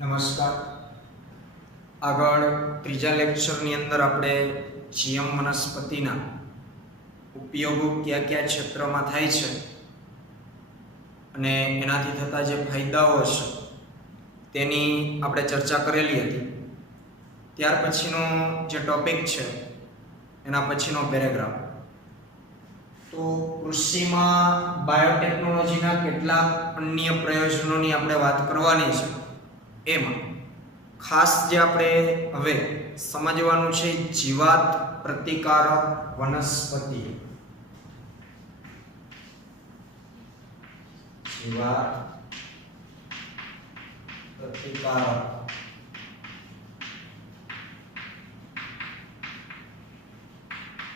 નમસ્કાર. આગળ ત્રીજા લેક્ચરની અંદર આપણે જીએમ વનસ્પતિના ઉપયોગો કયા કયા ક્ષેત્રમાં થાય છે અને એનાથી થતા જે ફાયદાઓ છે તેની આપણે ચર્ચા કરેલી હતી. ત્યાર પછીનો જે ટોપિક છે એના પછીનો પેરેગ્રાફ. તો કૃષિમાં બાયોટેકનોલોજીના કેટલાક અન્ય પ્રયોજનોની આપણે વાત કરવાની છે. એમાં ખાસ જે આપણે હવે સમજવાનું છે જીવાત પ્રતિકારક વનસ્પતિ. જીવાત પ્રતિકારક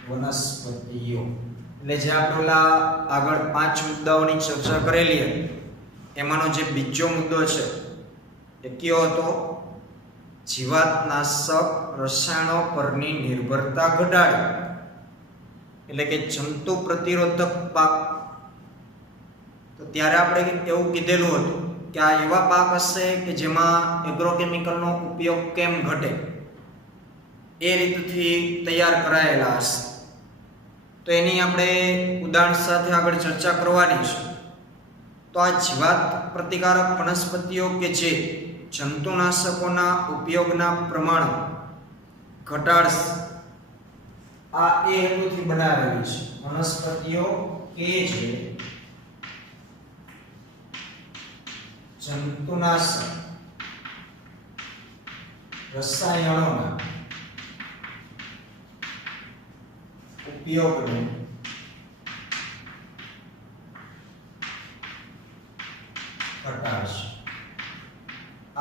વનસ્પતિઓ એટલે જે આપણે આગળ 5 મુદ્દાઓની ચર્ચા કરેલી હતી એમાંનો જે બીજો મુદ્દો છે એ કયો હતો? જીવાતનાશક રસાયણો પરની નિર્ભરતા ઘટાડવી, એટલે કે જંતુ પ્રતિરોધક પાક. તો ત્યારે આપણે એવું કીધેલું હતું કે આ એવા પાક હશે કે જેમાં એગ્રોકેમિકલનો ઉપયોગ કેમ ઘટે એ રીતથી તૈયાર કરાયેલા હશે. તો એની આપણે ઉદાહરણ સાથે આગળ ચર્ચા કરવાની છે. તો આ જીવાત પ્રતિકારક વનસ્પતિઓ કે જે જંતુનાશકોના ઉપયોગના પ્રમાણ ઘટાડશે, આ એ હેતુથી બનાવેલી છે વનસ્પતિઓ કે જે જંતુનાશક રસાયણોના ઉપયોગને ઘટાડશે.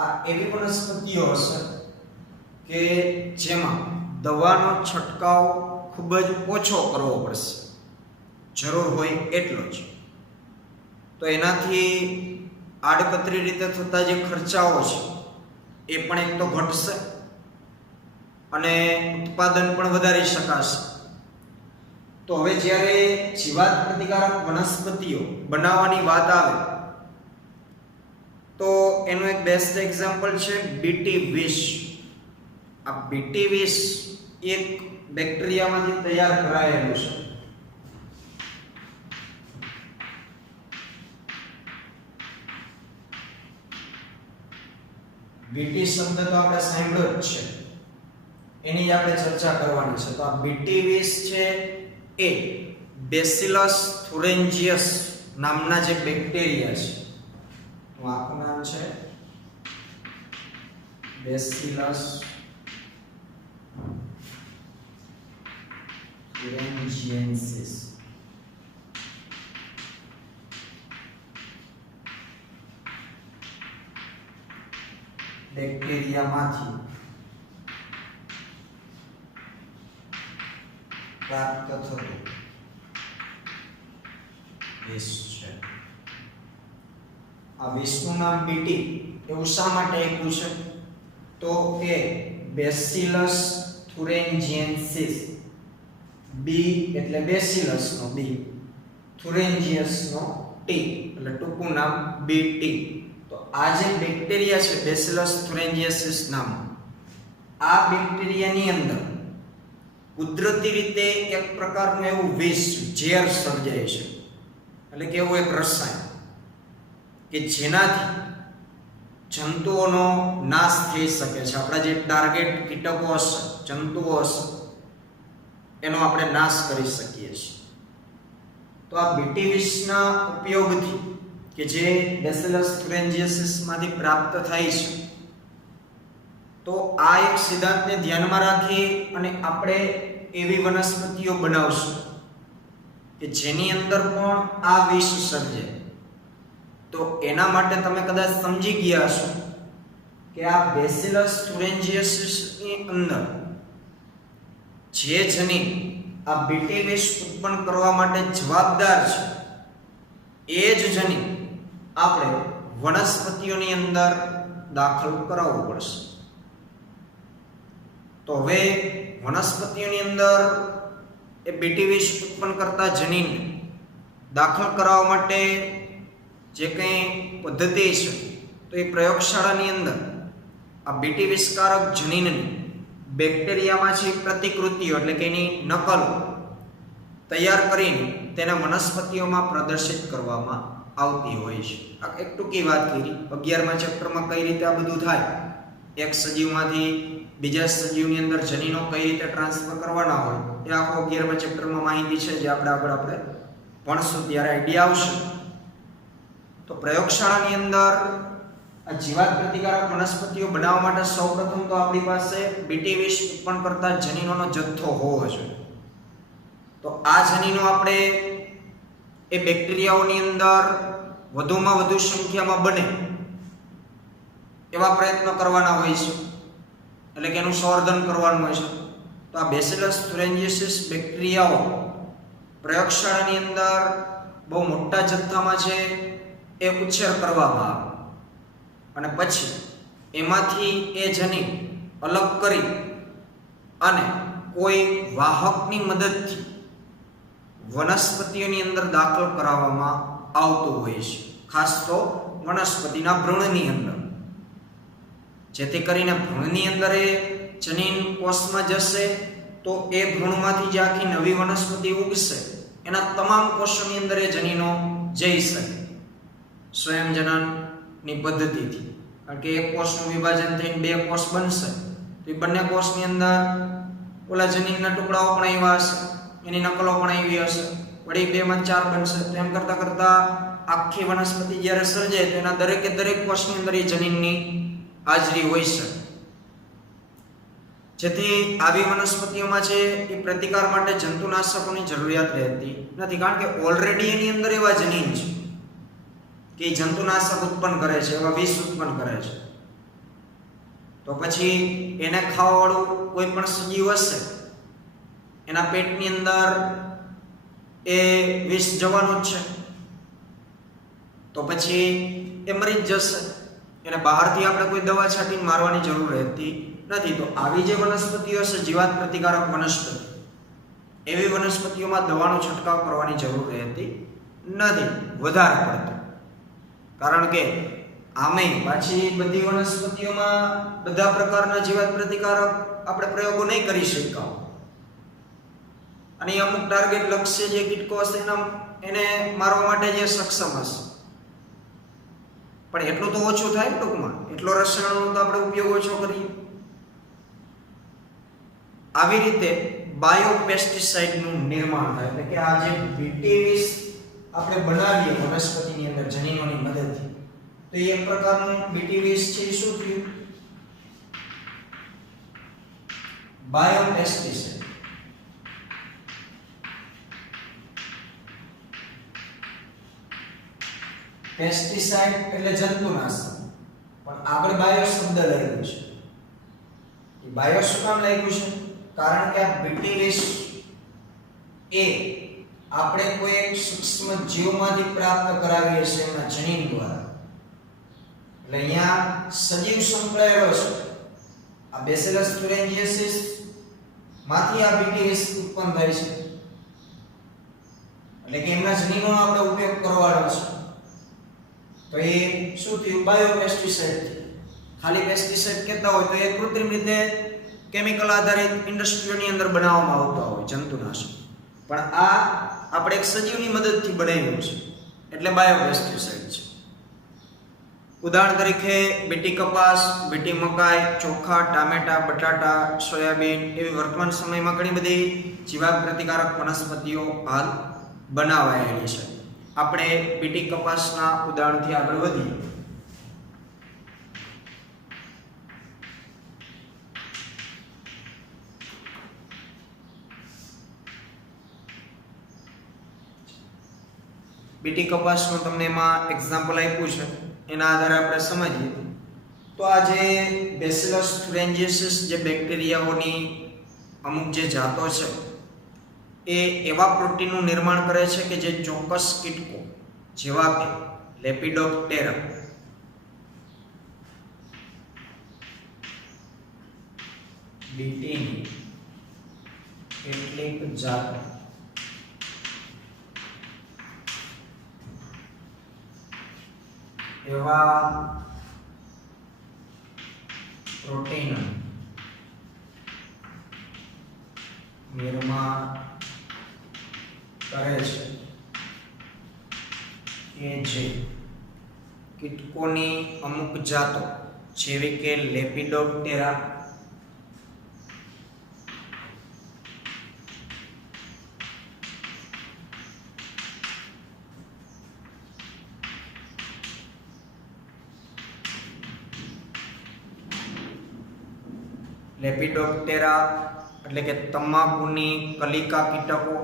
આ એવી વનસ્પતિઓ હશે કે જેમાં દવાનો છંટકાવ ખૂબ જ ઓછો કરવો પડશે, જરૂર હોય એટલો જ. તો એનાથી આડકતરી રીતે થતા જે ખર્ચાઓ છે એ પણ એક તો ઘટશે અને ઉત્પાદન પણ વધારી શકાશે. તો હવે જ્યારે જીવાત પ્રતિકારક વનસ્પતિઓ બનાવવાની વાત આવે તો એનું એક બેસ્ટ એક્ઝામ્પલ છે BT20. આ BT20 એક બેક્ટેરિયામાંથી તૈયાર કરાયેલું છે. BT શબ્દ તો આપણે સાંભળ્યો જ છે, એની આપણે ચર્ચા કરવાની છે. તો આ BT20 છે એ બેસિલસ થુરેન્જીયસ નામના જે બેક્ટેરિયા છે, આખું નામ છે બેસિલસ થુરેન્જીએન્સિસ. બેક્ટેરિયામાંથી પ્રાપ્ત થતું વિષ છે. આ વિષનું નામ BT એવું શા માટે આપ્યું છે? તો કે બેસિલસ થુરેન્જીએન્સિસ. B એટલે બેસિલસ નો B, થુરેન્જીયસ નો T એટલે ટૂંકું નામ BT. તો આ જે બેક્ટેરિયા છે બેસિલસ થુરેન્જીએન્સિસ નામ, આ બેક્ટેરિયાની અંદર કુદરતી રીતે એક પ્રકારનું એવું વિષ ઝેર સર્જાય છે, એટલે કે એવું એક રસાયણ કે જેનાથી જંતુઓનો નાશ થઈ શકે છે. આપણા જે ટાર્ગેટ કીટકો હશે, જંતુઓ હશે, એનો આપણે નાશ કરી શકીએ છીએ. તો આ BT20ના ઉપયોગથી કે જે બેસિલસ થુરેન્જીએન્સિસ માંથી પ્રાપ્ત થાય છે, તો આ એક સિદ્ધાંતને ધ્યાનમાં રાખી અને આપણે એવી વનસ્પતિઓ બનાવશું કે જેની અંદર પણ આ વિષ સર્જે. તો એના માટે તમે કદાચ સમજી ગયા હશો કે આ બેસિલસ થુરેન્જીએન્સિસ ની અંદર જે જનીન આ BT20 ઉત્પન્ન કરવા માટે જવાબદાર છે એ જ જનીન આપણે વનસ્પતિઓની અંદર દાખલ કરાવવું પડશે. તો હવે વનસ્પતિઓની અંદર એ BT20 ઉત્પન્ન કરતા જનીન દાખલ કરાવવા માટે જે કંઈ પદ્ધતિ છે તો એ પ્રયોગશાળાની અંદર આ બીટી વિષકારક જનીનની બેક્ટેરિયામાંથી પ્રતિકૃતિઓ એટલે કે એની નકલ તૈયાર કરીને તેને વનસ્પતિઓમાં પ્રદર્શિત કરવામાં આવતી હોય છે. આ એક ટૂંકી વાત કરી. 11મા ચેપ્ટરમાં કઈ રીતે આ બધું થાય, એક સજીવમાંથી બીજા સજીવની અંદર જનીનો કઈ રીતે ટ્રાન્સફર કરવાના હોય એ આખો 11મા ચેપ્ટરમાં માહિતી છે, જે આપણે ભણશું ત્યારે આઈડિયા આવશે. તો પ્રયોગશાળાની અંદર આ જીવાત પ્રતિકારક વનસ્પતિઓ બનાવવા માટે સૌપ્રથમ તો આપણી પાસે બીટી વિષ ઉત્પન્ન કરતા જનીનોનો જથ્થો હોવો જોઈએ. તો આ જનીનો આપણે એ બેક્ટેરિયાઓની અંદર વધુમાં વધુ સંખ્યામાં બને એવા પ્રયત્નો કરવાના હોય છે, એટલે કે એનું સંવર્ધન કરવાનું હોય છે. તો આ બેસિલસ thuringiensis બેક્ટેરિયાઓ પ્રયોગશાળાની અંદર બહુ મોટા જથ્થામાં છે એ ઉછેર કરવામાં આવે અને પછી એમાંથી એ જનીન અલગ કરી અને કોઈ વાહકની મદદથી વનસ્પતિઓની અંદર દાખલ કરાવવામાં આવતું હોય છે, ખાસ તો વનસ્પતિના ભ્રૂણની અંદર, જેથી કરીને ભ્રૂણની અંદર એ જનીન કોષમાં જશે તો એ ભ્રૂણમાંથી જે આખી નવી વનસ્પતિ ઉગશે એના તમામ કોષોની અંદર એ જનીનો જઈ શકે સ્વયંજનનની પદ્ધતિથી. કારણ કે એક કોષનું વિભાજન થઈને બે કોષ બનશે તો એ બંને કોષની અંદર ઓલા જનીનના ટુકડાઓ પણ આવ્યા હશે, એની નકલો પણ આવી હશે, વળી 2 માં 4 બનશે. તો એમ કરતા કરતા આખી વનસ્પતિ જ્યારે સર્જાય તો એના દરેકે દરેક કોષની અંદર એ જનીનની હાજરી હોય છે, જેથી આવી વનસ્પતિઓમાં છે એ પ્રતિકાર માટે જંતુનાશકોની જરૂરિયાત રહેતી નથી. કારણ કે ઓલરેડી એની અંદર એવા જનીન છે કે જંતુનાશક ઉત્પન્ન કરે છે, એવા વિષ ઉત્પન્ન કરે છે. તો પછી એને ખાવાવાળું કોઈ પણ સજીવ હશે એના પેટની અંદર એ વિષ જવાનું જ છે, તો પછી એ મરી જ જશે. એને બહારથી આપણે કોઈ દવા છાંટીને મારવાની જરૂર રહેતી નથી. તો આવી જે વનસ્પતિઓ છે જીવાત પ્રતિકારક વનસ્પતિ, એવી વનસ્પતિઓમાં દવાનો છંટકાવ કરવાની જરૂર રહેતી નથી વધારે પડતો. કારણ કે આમે પાછી બધી વનસ્પતિઓમાં બધા પ્રકારના જીવાત પ્રતિકારક આપણે પ્રયોગો નહીં કરી શકતા, અને અમુક ટાર્ગેટ લક્ષ્ય જે કીટકો હશે એને મારવા માટે જે સક્ષમ હશે, પણ એટલું તો ઓછું થાય. ટૂંકમાં એટલો રસાયણોનો તો આપણે ઉપયોગ ઓછો કરીએ. આવી રીતે બાયોપેસ્ટિસાઇડનું નિર્માણ થાય, એટલે કે આ જે બીટી વિષ આપણે બનાવીએ વનસ્પતિની અંદર જનીનોની મદદથી, તો એ એક પ્રકારનું બીટી વિષ છે. શું થયું? બાયોપેસ્ટિસાઇડ. પેસ્ટિસાઇડ એટલે જંતુનાશક, પણ આગળ બાયો શબ્દ લાગ્યો છે. એ બાયો શું કામ લાગ્યું છે? કારણ કે આ બીટી વિષ એ આપણે કોઈ એક સૂક્ષ્મ જીવમાંથી પ્રાપ્ત કરાવીએ છીએ એના જનીન દ્વારા. એટલે અહીંયા સજીવ સંકળાયેલો છે. આ બેસિલસ thuringiensis માંથી આ બીટી વિષ ઉત્પન્ન થાય છે, એટલે કે એમના જનીનોનો આપણે ઉપયોગ કરવાનો છે. તો એ શું થયું? બાયોપેસ્ટિસાઇડ. ખાલી પેસ્ટિસાઇડ કહેતા હોય તો એ કૃત્રિમ રીતે કેમિકલ આધારિત ઇન્ડસ્ટ્રીઓની અંદર બનાવવામાં આવતા હોય જંતુનાશક, પણ આ આપણે એક સજીવની મદદથી બનાવ્યું છે એટલે બાયોપેસ્ટિસાઇડ છે. ઉદાહરણ તરીકે બીટી કપાસ, બીટી મકાઈ, ચોખા, ટામેટા, બટાટા, સોયાબીન એવી વર્તમાન સમયમાં ઘણી બધી જીવાત પ્રતિકારક વનસ્પતિઓ હાલ બનાવાયેલી છે. આપણે બીટી કપાસના ઉદાહરણથી આગળ વધીએ. બીટી કપાસનું તમને એમાં એક્ઝામ્પલ આપ્યું છે, એના આધારે આપણે સમજીએ તો આ જે બેસિલસ thuringiensis જે બેક્ટેરિયાઓની અમુક જે જાતો છે એ એવા પ્રોટીનનું નિર્માણ કરે છે કે જે ચોક્કસ કીટકો જેવા કે લેપિડોપ્ટેરા, બીટીની કેટલીક જાતો, એવા પ્રોટીન નિર્માણ કરે છે કે જે કીટકોની અમુક જાતો જેવી કે લેપિડોપ્ટેરા, લેપિડોપ્ટેરા એટલે કે તમાકુની કલિકા કીટકો,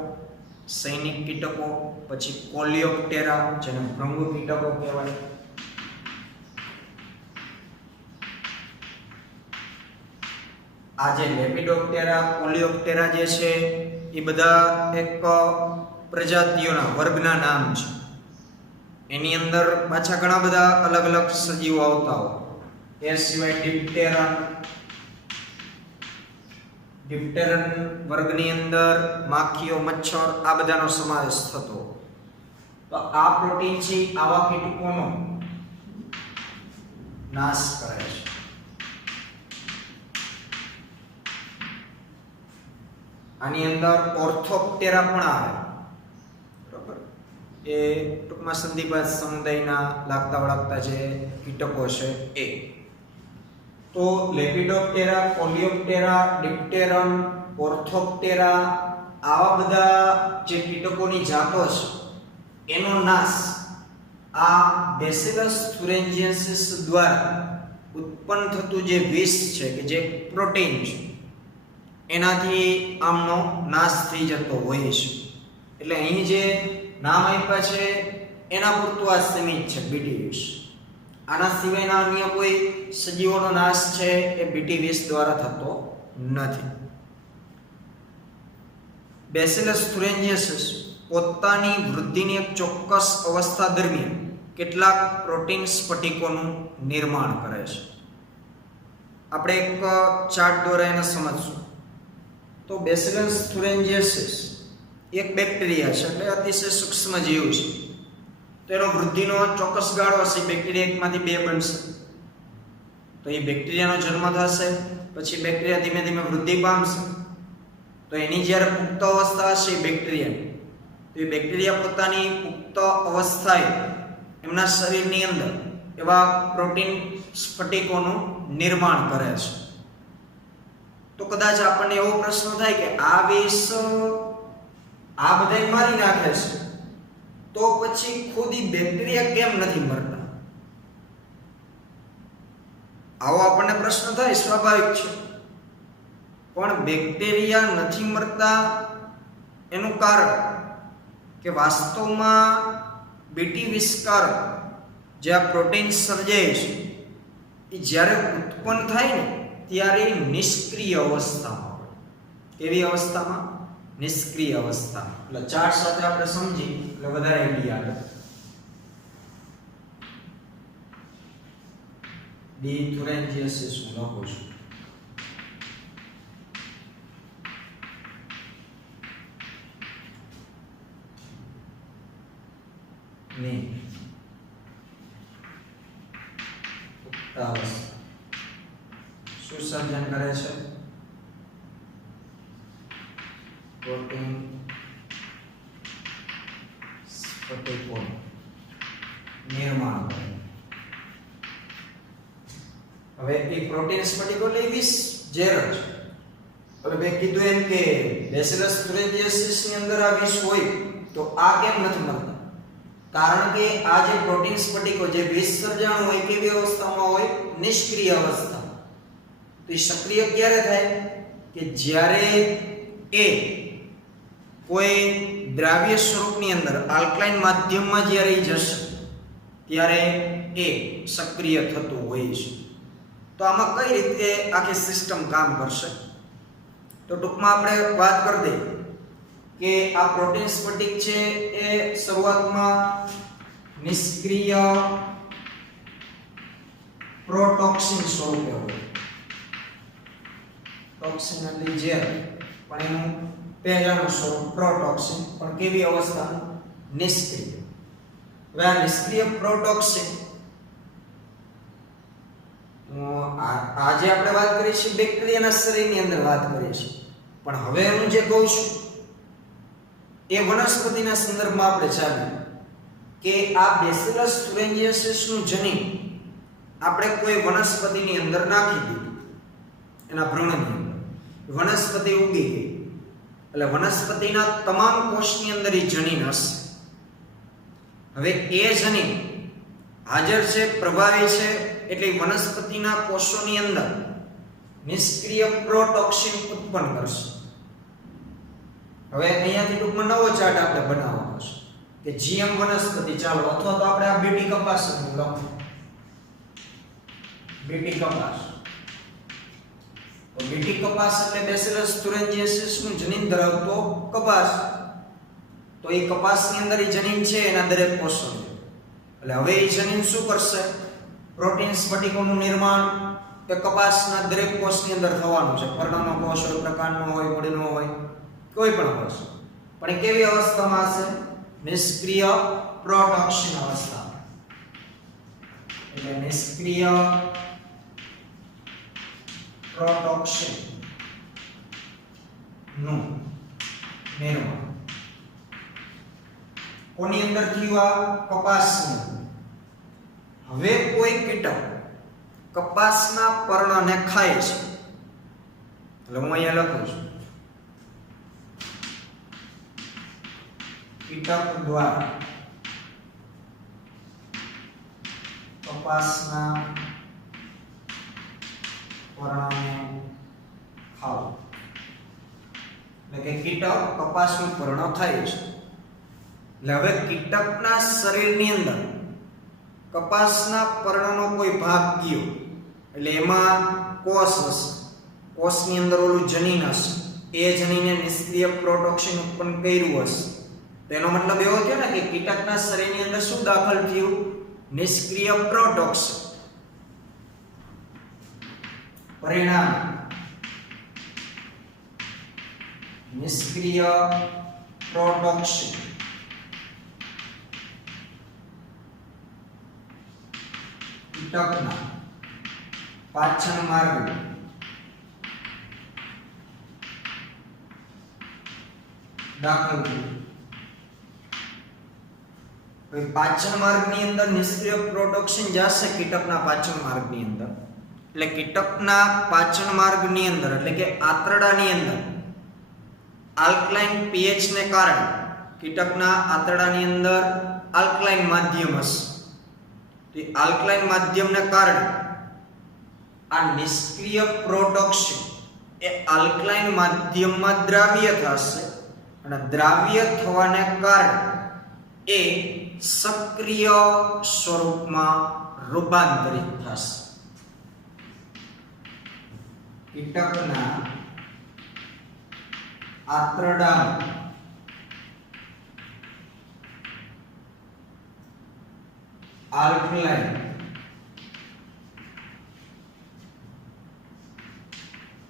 સૈનિક કીટકો, પછી કોલિયોપ્ટેરા જેને ભૃંગ કીટકો કહેવાય, આ જે લેપિડોપ્ટેરા કોલિયોપ્ટેરા જે છે એ બધા એક પ્રજાતિઓના વર્ગના નામ છે. એની અંદર પાછા ઘણા બધા અલગ અલગ સજીવો આવતા હોય. એ સિવાય ડિપ્ટેરન વર્ગની અંદર માખીઓ, મચ્છર આ બધાનો સમાવેશ થતો. તો આ પ્રોટીન છે આવા કીટકોનો નાશ કરે છે. આની અંદર ઓર્થોપ્ટેરા પણ આવે, બરાબર. એ ટૂંકમાં સંધિપાદ સમુદાયના લાગતા વળગતા જે કીટકો છે એ. તો લેપિડોપ્ટેરા, કોલિયોપ્ટેરા, ડિપ્ટેરન, ઓર્થોપ્ટેરા આવા બધા જે કીટકોની જાતો છે એનો નાશ આ બેસિલસ થુરિન્જિયન્સિસ દ્વારા ઉત્પન્ન થતું જે વિષ છે કે જે પ્રોટીન છે એનાથી આમનો નાશ થઈ જતો હોય છે. એટલે અહીં જે નામ આપ્યા છે એના પૂરતું આ સીમિત છે બીટી વિષ. આના સિવાયના અન્ય કોઈ સજીવોનો નાશ છે એ બીટી વિષ દ્વારા થતો નથી. બેસિલસ થુરિન્જિયન્સિસ પોતાની વૃદ્ધિની એક ચોક્કસ અવસ્થા દરમિયાન કેટલાક પ્રોટીન સ્ફટિકોનું નિર્માણ કરે છે. આપણે એક ચાર્ટ દ્વારા એને સમજશું. તો બેસિલસ થુરિન્જિયન્સિસ એક બેક્ટેરિયા છે, એટલે અતિશય સૂક્ષ્મ જીવ છે. તો એનો વૃદ્ધિનો ચોક્કસ ગાળો હશે. બેક્ટેરિયા એકમાંથી બે બનશે, તો એ બેક્ટેરિયાનો જન્મ થશે, પછી બેક્ટેરિયા ધીમે ધીમે વૃદ્ધિ પામશે. તો એની જ્યારે પુખ્ત અવસ્થા હશે બેક્ટેરિયાની, તો એ બેક્ટેરિયા પોતાની પુખ્ત અવસ્થાએ એમના શરીરની અંદર એવા પ્રોટીન સ્ફટિકોનું નિર્માણ કરે છે. તો કદાચ આપણને એવો પ્રશ્ન થાય કે આ વિષ આ બધાને મારી નાખે છે, તો પછી ખુદ બેક્ટેરિયા કેમ નથી મરતા? આવો આપણને પ્રશ્ન થાય, સ્વાભાવિક છે. પણ બેક્ટેરિયા નથી મરતા એનું કારણ કે વાસ્તવમાં બીટી વિષકારક જે આ પ્રોટીન સર્જાય છે એ જ્યારે ઉત્પન્ન થાય ને ત્યારે નિષ્ક્રિય અવસ્થામાં હોય. કેવી અવસ્થામાં? નિષ્ક્રિય અવસ્થામાં. એટલે ચાર્ટ સાથે આપણે સમજી એટલે વધારે આઈડિયા આવે. ડી થુરિન્જિયન્સિસ હું લખું છું. ની શું સર્જન કરે છે? પ્રોટીન સ્ફટિકો નિર્માણ કરે. હવે એ પ્રોટીન સ્ફટિકો એટલે વિષ ઝેર છે. હવે મેં કીધું એમ કે બેસિલસ થુરિન્જિયન્સિસ ની અંદર આ વિષ હોય તો આ કેમ નથી મળતા? કારણ કે આ જે પ્રોટીન સ્ફટિકો જે વિષ સર્જાણું હોય કેવી અવસ્થામાં હોય? નિષ્ક્રિય અવસ્થામાં. તો એ સક્રિય ક્યારે થાય? કે જ્યારે એ કોઈ દ્રાવ્ય સ્વરૂપની અંદર આલ્કલાઇન માધ્યમમાં જ્યારે જશે ત્યારે એ સક્રિય થતું હોય છે. તો આમાં કઈ રીતે આખી સિસ્ટમ કામ કરશે? તો ટૂંકમાં આપણે વાત કરી દઈએ કે આ પ્રોટીન સ્ફટિક છે એ શરૂઆતમાં નિષ્ક્રિય પ્રોટોક્સિન સ્વરૂપે હોય. ટોક્સિન એટલે ઝેર, પણ એનું પહેલાનું સ્વરૂપ પ્રોટોક્સિન, પણ કેવી અવસ્થામાં? નિષ્ક્રિય. હવે આ નિષ્ક્રિય પ્રોટોક્સિન આજે આપણે વાત કરીએ છીએ બેક્ટેરિયાના શરીરની અંદર વાત કરીએ છીએ, પણ હવે હું જે કહું છું એ વનસ્પતિના સંદર્ભમાં આપણે ચાલીએ કે આ બેસિલસ thuringiensis નું જનીન આપણે કોઈ વનસ્પતિની અંદર નાખી દીધું, એના ભ્રૂણની અંદર વનસ્પતિ ઉગી ગઈ, એટલે વનસ્પતિના તમામ કોષની અંદર એ જનીન હશે. હવે એ જનીન હાજર છે, પ્રભાવી છે, એટલે વનસ્પતિના કોષોની અંદર નિષ્ક્રિય પ્રોટોક્સિન ઉત્પન્ન કરશે. હવે અહીંયાથી ટૂંકમાં નવો ચાર્ટ આપણે બનાવવાનો છે કે જીએમ વનસ્પતિ, ચાલો અથવા તો આપણે આ બીટી કપાસ લખો, બીટી કપાસ. તો બીટી કપાસ એટલે બેસિલસ thuringiensis નું જનીન ધરાવતો કપાસ. તો એ કપાસની અંદર એ જનીન છે એના દરેક કોષો, એટલે હવે એ જનીન શું કરશે? પ્રોટીન સ્ફટિકોનું નિર્માણ એ કપાસના દરેક કોષની અંદર થવાનું છે. પર્ણનો કોષ હોય, પ્રકાંડનો હોય, મૂળનો હોય, કોઈ પણ કોષ, પણ એ કેવી અવસ્થામાં હશે? નિષ્ક્રિય પ્રોટોક્સિન અવસ્થામાં. એટલે નિષ્ક્રિય પ્રોટોક્સિન નું નિર્માણ કોની અંદર થયું? આ કપાસની. હવે કોઈ કીટક કપાસના પર્ણને ખાય છે, એટલે હું અહીંયા લખું છું કીટક દ્વારા કપાસના પર્ણને ખાવ, એટલે કે કીટક કપાસનું પર્ણ ખાય છે. એટલે હવે કીટકના શરીરની અંદર કપાસના પર્ણનો કોઈ ભાગ ગયો, એટલે એમાં કોષ હશે, કોષની અંદર ઓલું જનીન હશે, એ જનીને નિષ્ક્રિય પ્રોટોક્સિન ઉત્પન્ન કર્યું હશે. તો એનો મતલબ એવો થયો ને કે કીટકના શરીરની અંદર શું દાખલ થયું? નિષ્ક્રિય પ્રોટોક્સિન. પરિણામ નિષ્ક્રિય પ્રોટોક્સિન કીટકના પાચન માર્ગ દાખલ થયું. પાચન માર્ગની અંદર નિષ્ક્રિય પ્રોટોક્સિન જશે કીટકના પાચન માર્ગની અંદર, એટલે કીટકના પાચન માર્ગની અંદર એટલે કે આંતરડાની અંદર આલ્કલાઇન pH ને કારણે કીટકના આંતરડાની અંદર આલ્કલાઇન માધ્યમ હશે. તો આલ્કલાઇન માધ્યમને કારણે આ નિષ્ક્રિય પ્રોટોક્સિન એ આલ્કલાઇન માધ્યમમાં દ્રાવ્ય થશે, અને દ્રાવ્ય થવાને કારણે એ સક્રિય સ્વરૂપમાં રૂપાંતરિત થશે. કીટકના આંતરડા આલ્કલાઇન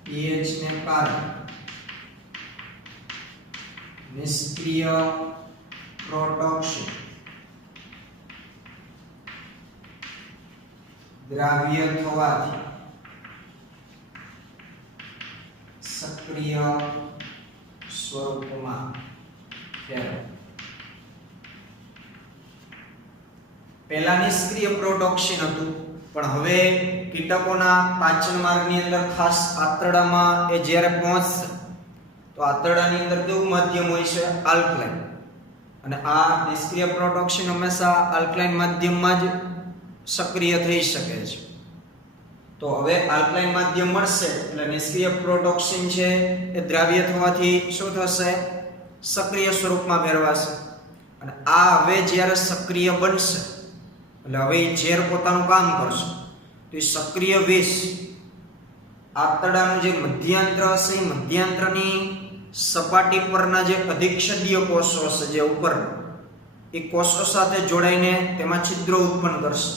pH ને કારણે નિષ્ક્રિય પ્રોટોક્સિન દ્રાવ્ય થવાથી સક્રિય સ્વરૂપમાં ફેરવાય. પહેલા નિષ્ક્રિય પ્રોટોક્સિન હતું, પણ હવે કીટકોના પાચન માર્ગની અંદર ખાસ આંતરડામાં એ જ્યારે પહોંચશે તો આંતરડાની અંદર કેવું માધ્યમ હોય છે? આલ્કલાઇન. અને આ નિષ્ક્રિય પ્રોટોક્સિન હંમેશા આલ્કલાઇન માધ્યમમાં જ સક્રિય થઈ શકે છે. તો હવે આલ્કલાઇન માધ્યમ મળશે એટલે નિષ્ક્રિય પ્રોટોક્સિન છે એ દ્રાવ્ય થવાથી શું થશે? સક્રિય સ્વરૂપમાં ફેરવાશે. અને આ હવે જ્યારે સક્રિય બનશે એટલે હવે ઝેર પોતાનું કામ કરશે. તો એ સક્રિય વિષ આંતરડાનું જે મધ્યાંત્ર હશે એ મધ્યાંત્રની સપાટી પરના જે અધિક્ષદીય કોષો હશે, જે ઉપર એ કોષો સાથે જોડાઈને તેમાં છિદ્રો ઉત્પન્ન કરશે.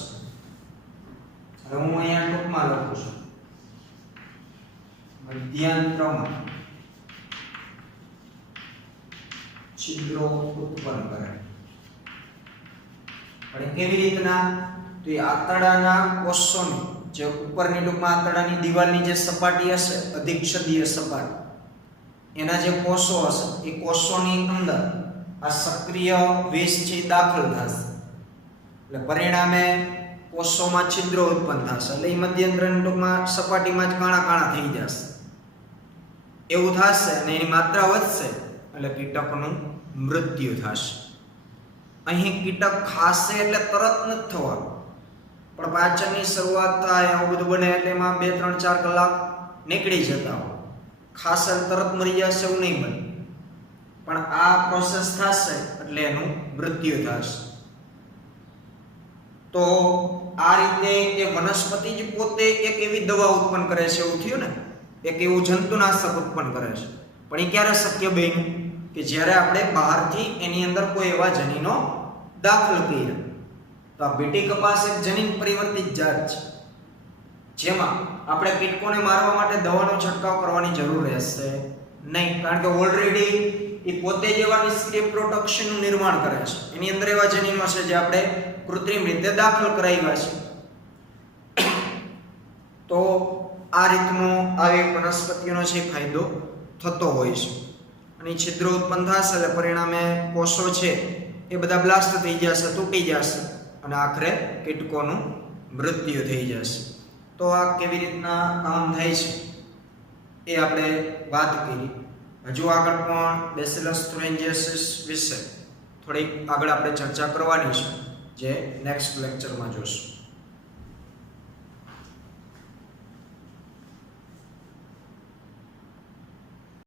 હવે હું અહીંયા ટૂંકમાં લખું છું મધ્યાંત્રમાં છિદ્રો ઉત્પન્ન કરે. પણ કેવી રીતના? તો એ આંતરડાના કોષોની જે ઉપરની ટૂંકમાં આંતરડાની દિવાલની જે સપાટી હશે અધિક્ષદીય સપાટી એના જે કોષો હશે એ કોષોની અંદર આ સક્રિય વિષ છે દાખલ થશે એટલે પરિણામે કોષોમાં છિદ્રો ઉત્પન્ન થશે એટલે એ મધ્યંતરની ટૂંકમાં સપાટીમાં જ કાણા કાણા થઈ જશે એવું થશે અને એની માત્રા વધશે એટલે કીટકનું મૃત્યુ થશે અહીં કીટક ખાશે એટલે તરત નથી થવાનું પણ પાચનની શરૂઆત થાય આવું બધું બને એટલે એમાં 2, 3, 4 કલાક નીકળી જતા હોય ખાશે તરત મરી જશે એવું નહીં બને પણ આ પ્રોસેસ થશે એટલે એનું મૃત્યુ થશે તો આ રીતે એ વનસ્પતિ જ પોતે એક એવી દવા ઉત્પન્ન કરે છે એવું થયું ને એક એવું જંતુનાશક ઉત્પન્ન કરે છે પણ એ ક્યારે શક્ય બન્યું કે જ્યારે આપણે બહારથી એની અંદર કોઈ એવા જનીનો દાખલ કર્યા તો આ બીટી કપાસ એક જનીન પરિવર્તિત જાત છે જેમાં આપણે કીટકોને મારવા માટે દવાનો છંટકાવ કરવાની જરૂર રહેશે નહીં કારણ કે ઓલરેડી એ પોતે જ એવા નિષ્ક્રિય પ્રોટેક્શનનું નિર્માણ કરે છે એની અંદર એવા જનીનો છે જે આપણે કૃત્રિમ રીતે દાખલ કરાવ્યા છે તો આ રીતનો આ એક વનસ્પતિનો છે ફાયદો થતો હોય છે અને છિદ્રો ઉત્પન્ન થશે એટલે પરિણામે કોષો છે એ બધા બ્લાસ્ટ થઈ જશે તૂટી જશે અને આખરે કીટકોનું મૃત્યુ થઈ જશે તો આ કેવી રીતના કામ થાય છે એ આપણે વાત કરી હજુ આગળ પણ બેસિલસ thuringiensis વિશે થોડીક આગળ આપણે ચર્ચા કરવાની છે જે નેક્સ્ટ લેક્ચરમાં જોશું